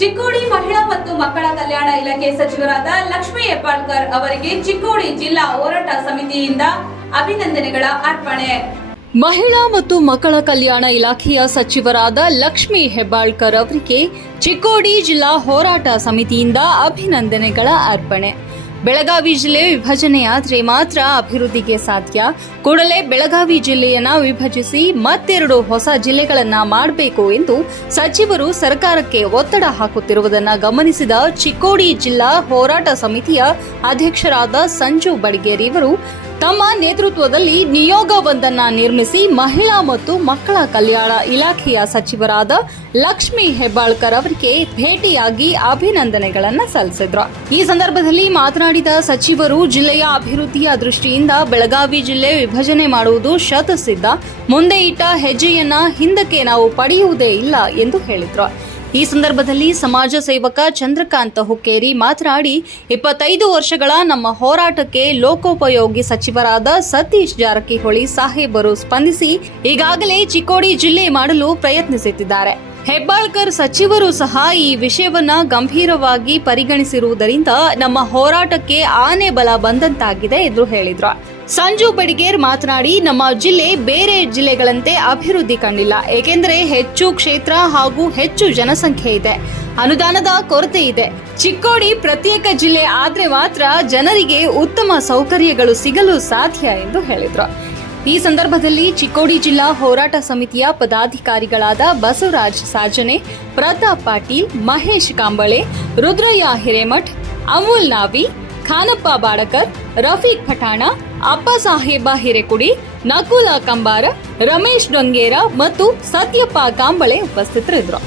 ಚಿಕ್ಕೋಡಿ ಮಹಿಳಾ ಮತ್ತು ಮಕ್ಕಳ ಕಲ್ಯಾಣ ಇಲಾಖೆ ಸಚಿವರಾದ ಲಕ್ಷ್ಮೀ ಹೆಬ್ಬಾಳ್ಕರ್ ಅವರಿಗೆ ಚಿಕ್ಕೋಡಿ ಜಿಲ್ಲಾ ಹೋರಾಟ ಸಮಿತಿಯಿಂದ ಅಭಿನಂದನೆಗಳ ಅರ್ಪಣೆ. ಮಹಿಳಾ ಮತ್ತು ಮಕ್ಕಳ ಕಲ್ಯಾಣ ಇಲಾಖೆಯ ಸಚಿವರಾದ ಲಕ್ಷ್ಮೀ ಹೆಬ್ಬಾಳ್ಕರ್ ಅವರಿಗೆ ಚಿಕ್ಕೋಡಿ ಜಿಲ್ಲಾ ಹೋರಾಟ ಸಮಿತಿಯಿಂದ ಅಭಿನಂದನೆಗಳ ಅರ್ಪಣೆ. ಬೆಳಗಾವಿ ಜಿಲ್ಲೆ ವಿಭಜನೆಯಾದರೆ ಮಾತ್ರ ಅಭಿವೃದ್ಧಿಗೆ ಸಾಧ್ಯ. ಕೂಡಲೇ ಬೆಳಗಾವಿ ಜಿಲ್ಲೆಯನ್ನ ವಿಭಜಿಸಿ ಮತ್ತೆರಡು ಹೊಸ ಜಿಲ್ಲೆಗಳನ್ನ ಮಾಡಬೇಕು ಎಂದು ಸಚಿವರು ಸರ್ಕಾರಕ್ಕೆ ಒತ್ತಡ ಹಾಕುತ್ತಿರುವುದನ್ನು ಗಮನಿಸಿದ ಚಿಕ್ಕೋಡಿ ಜಿಲ್ಲಾ ಹೋರಾಟ ಸಮಿತಿಯ ಅಧ್ಯಕ್ಷರಾದ ಸಂಜು ಬಡಿಗೇರಿ ಇವರು ತಮ್ಮ ನೇತೃತ್ವದಲ್ಲಿ ನಿಯೋಗವೊಂದನ್ನು ನಿರ್ಮಿಸಿ ಮಹಿಳಾ ಮತ್ತು ಮಕ್ಕಳ ಕಲ್ಯಾಣ ಇಲಾಖೆಯ ಸಚಿವರಾದ ಲಕ್ಷ್ಮಿ ಹೆಬ್ಬಾಳ್ಕರ್ ಅವರಿಗೆ ಭೇಟಿಯಾಗಿ ಅಭಿನಂದನೆಗಳನ್ನು ಸಲ್ಲಿಸಿದ್ರು. ಈ ಸಂದರ್ಭದಲ್ಲಿ ಮಾತನಾಡಿದ ಸಚಿವರು, ಜಿಲ್ಲೆಯ ಅಭಿವೃದ್ಧಿಯ ದೃಷ್ಟಿಯಿಂದ ಬೆಳಗಾವಿ ಜಿಲ್ಲೆ ವಿಭಜನೆ ಮಾಡುವುದು ಶತಸಿದ್ಧ. ಮುಂದೆ ಇಟ್ಟ ಹೆಜ್ಜೆಯನ್ನ ಹಿಂದಕ್ಕೆ ನಾವು ಪಡೆಯುವುದೇ ಇಲ್ಲ ಎಂದು ಹೇಳಿದ್ರು. ಈ ಸಂದರ್ಭದಲ್ಲಿ ಸಮಾಜ ಸೇವಕ ಚಂದ್ರಕಾಂತ ಹುಕ್ಕೇರಿ ಮಾತನಾಡಿ, ಇಪ್ಪತ್ತೈದು ವರ್ಷಗಳ ನಮ್ಮ ಹೋರಾಟಕ್ಕೆ ಲೋಕೋಪಯೋಗಿ ಸಚಿವರಾದ ಸತೀಶ್ ಜಾರಕಿಹೊಳಿ ಸಾಹೇಬರು ಸ್ಪಂದಿಸಿ, ಈಗಾಗಲೇ ಚಿಕ್ಕೋಡಿ ಜಿಲ್ಲೆ ಮಾಡಲು ಪ್ರಯತ್ನಿಸುತ್ತಿದ್ದಾರೆ. ಹೆಬ್ಬಾಳ್ಕರ್ ಸಚಿವರು ಸಹ ಈ ವಿಷಯವನ್ನ ಗಂಭೀರವಾಗಿ ಪರಿಗಣಿಸಿರುವುದರಿಂದ ನಮ್ಮ ಹೋರಾಟಕ್ಕೆ ಆನೆ ಬಲ ಬಂದಂತಾಗಿದೆ ಎಂದು ಹೇಳಿದ್ರು. ಸಂಜು ಬಡಿಗೇರ್ ಮಾತನಾಡಿ, ನಮ್ಮ ಜಿಲ್ಲೆ ಬೇರೆ ಜಿಲ್ಲೆಗಳಂತೆ ಅಭಿವೃದ್ಧಿ ಕಂಡಿಲ್ಲ. ಏಕೆಂದರೆ ಹೆಚ್ಚು ಕ್ಷೇತ್ರ ಹಾಗೂ ಹೆಚ್ಚು ಜನಸಂಖ್ಯೆ ಇದೆ. ಅನುದಾನದ ಕೊರತೆ ಇದೆ. ಚಿಕ್ಕೋಡಿ ಪ್ರತ್ಯೇಕ ಜಿಲ್ಲೆ ಆದ್ರೆ ಮಾತ್ರ ಜನರಿಗೆ ಉತ್ತಮ ಸೌಕರ್ಯಗಳು ಸಿಗಲು ಸಾಧ್ಯ ಎಂದು ಹೇಳಿದ್ರು. ಈ ಸಂದರ್ಭದಲ್ಲಿ ಚಿಕ್ಕೋಡಿ ಜಿಲ್ಲಾ ಹೋರಾಟ ಸಮಿತಿಯ ಪದಾಧಿಕಾರಿಗಳಾದ ಬಸವರಾಜ್ ಸಾಜನೆ, ಪ್ರತಾಪ್ ಪಾಟೀಲ್, ಮಹೇಶ್ ಕಾಂಬಳೆ, ರುದ್ರಯ್ಯ ಹಿರೇಮಠ್, ಅಮೂಲ್ ನಾವಿ, ಖಾನಪ್ಪ ಬಾಡಕರ್, ರಫೀಕ್ ಪಠಾಣ ಅಪ್ಪ ಸಾಹೇಬ ಹಿರೇಕುಡಿ ನಕುಲ ಕಂಬಾರ ರಮೇಶ್ ಡೊಂಗೇರ ಮತ್ತು ಸತ್ಯಪ್ಪ ಕಾಂಬಳೆ ಉಪಸ್ಥಿತರಿದ್ದರು.